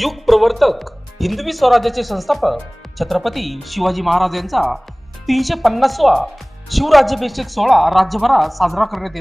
युग प्रवर्तक हिंदवी स्वराज्याचे संस्थापक छत्रपती शिवाजी महाराज यांचा 350वा शिवराज्याभिषेक सोहळा राज्यभरात साजरा करण्यात येत